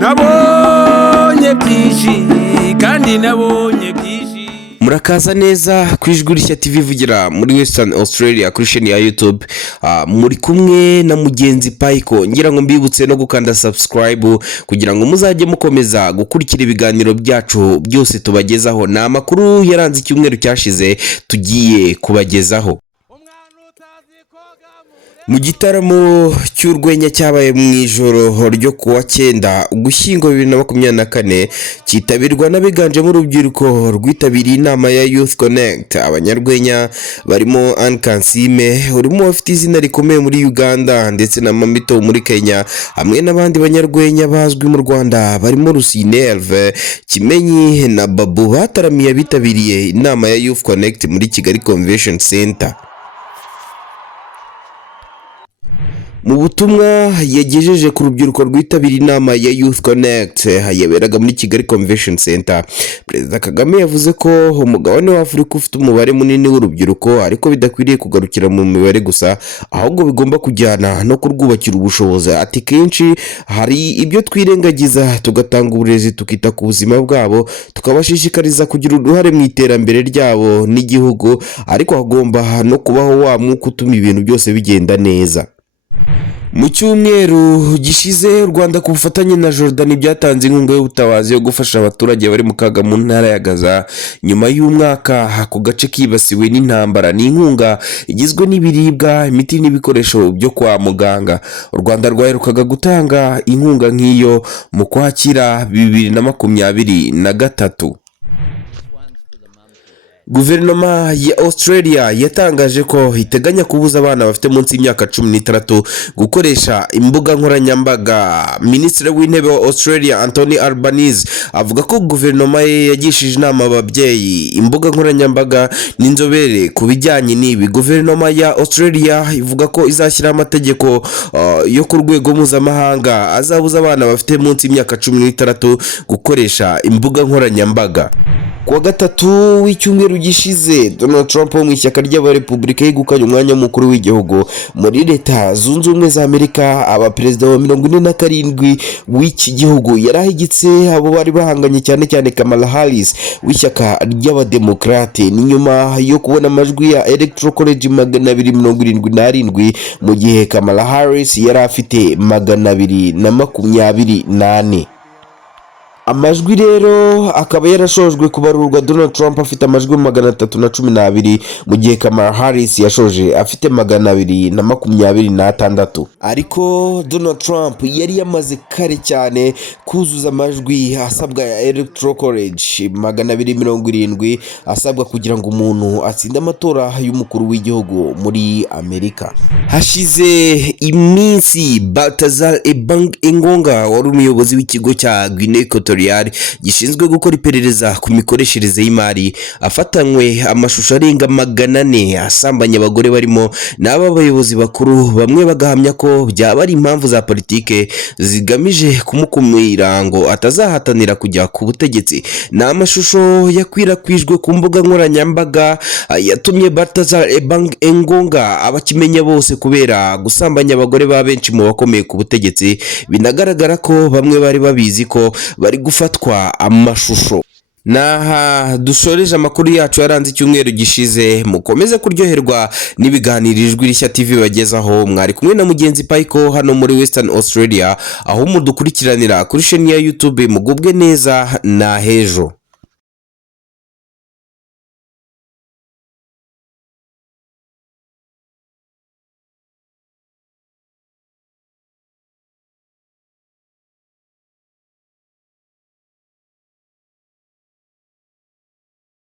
nabonye byinshi kandi nabonye byinshi. Murakaza neza ku ijwi Rishya TV ivugira muri Western Australia kuri channel ya YouTube. Muri kumwe na mugenzi Paiko, ngira ngo mbibutse no gukanda subscribe kugira ngo muzajye mukomeza gukurikira ibiganiro byacu byose tubagezaho. Na amakuru yaranze icyumweru cyashize tugiye kubagezaho. Mu gitaramo cy'urwenya cyabaye mu ijoro ryo kuwa 9 Ugushyingo 2024 cyitabirwa n'abiganjemo urubyiruko rwitabiriye inama ya Youth Connekt. Abanyarwenya barimo Kansiime urimo afite izina rikomeye muri Uganda ndetse na Mamito muri Kenya, hamwe n'abandi banyarwenya bazwi mu Rwanda barimo Rusine, Kimenyi na Babu bataramiye bitabiriye inama ya Youth Connekt muri Kigali Convention Center. Mu butumwa yagejeje ku rubyiruko rwitabiriye inama ya Youth Connekt yaberaga muri Kigali Convention Center, Perezida Kagame yavuze ko umugabane wa Afurika ufite umubare munini w'urubyiruko, ariko bidakwiriye kugarukira mu mibare gusa, ahubwo bigomba kujyana no kurwubakira ubushobozi. Ati kenshi hari ibyo twirengagiza, tugatanga uburezi tukita ku buzima bwabo, tukabashishikariza kugira uruhare mu iterambere ryabo n'igihugu, ariko hagomba no kubaho wa mwuka utuma ibintu byose bigenda neza. Mu cyumweru gishize u Rwanda ku bufatanye na Jordan byatanze inkunga y'ubutabazi yo gufasha abaturage bari mu kaga mu ntara ya Gaza nyuma y'umwaka ku gace kibasiwe n'intambara. Ni inkunga igizwe n'ibiribwa, imiti n'ibikoresho byo kwa muganga. U Rwanda rwaherukaga gutanga inkunga nk'iyo mu Kwakira 2023. Guverinoma ya Australia yatangaje ko iteganya kubuza abana bafite munsi y'imyaka 16 gukoresha imbuga nkoranyambaga. Minisitiri w'intebe wa Australia Antony Albanese avuga ko guverinoma ye yagishije inama ababyeyi, imbuga nkoranyambaga n'inzobere ku bijyanye n'ibi. Guverinoma ya Australia ivuga ko izashyira amategeko yo ku rwego mpuzamahanga azabuza abana bafite munsi y'imyaka 16 gukoresha imbuga nkoranyambaga. Kuwa gatatu w'icyumweru gishize, Donald Trump wo mu ishyaka ry'abarepublika yegukanye umwanya w'umukuru w'igihugu muri Leta Zunze Ubumwe za Amerika. Abaperezida wa 47 w'iki gihugu yarahigitse abo bari bahanganye cyane Kamala Harris w'ishyaka ry'abademokrate, ni nyuma yo kubona amajwi ya Electoral College 277 mu gihe Kamala Harris yari afite 228. Amajwi rero akaba yarashojwe kubarurwa, Donald Trump afite amajwi 312 mu gihe Kamala Harris yashoje afite 226. Ariko Donald Trump yari yamaze kare cyane kuzuza amajwi asabwa ya Electoral College 270 asabwa kugira ngo umuntu atsinde amatora y'umukuru w'igihugu muri Amerika. Hashize iminsi Baltazal Engonga wari umuyobozi w'ikigo cya Kigali Convention Center gishinzwe gukora iperereza ku mikoreshereze y'imari afatanywe amashusho arenga 400 asambanya abagore barimo n'aba bayobozi bakuru, bamwe bagahamya ko byaba ari impamvu za politike zigamije kumukumira ngo atazahatanira kujya ku butegetsi. N'amashusho yakwirakwijwe ku mbuga nkoranyambaga yatumye Baltazal Engonga abakimenya bose kubera gusambanya abagore ba benshi mu bakomeye ku butegetsi. Binagaragara ko bamwe bari babizi ko bari gufatwa amashusho. Naha dushoreje amakuru yacu yaranze icyumweru gishize. Mukomeze kuryoherwa n'ibiganiro Ijwi Rishya TV bagezaho. Mwari kumwe na mugenzi Paiko hano muri Western Australia, aho mudukurikiranira kuri channel ya YouTube. Mugubwe neza na hejo.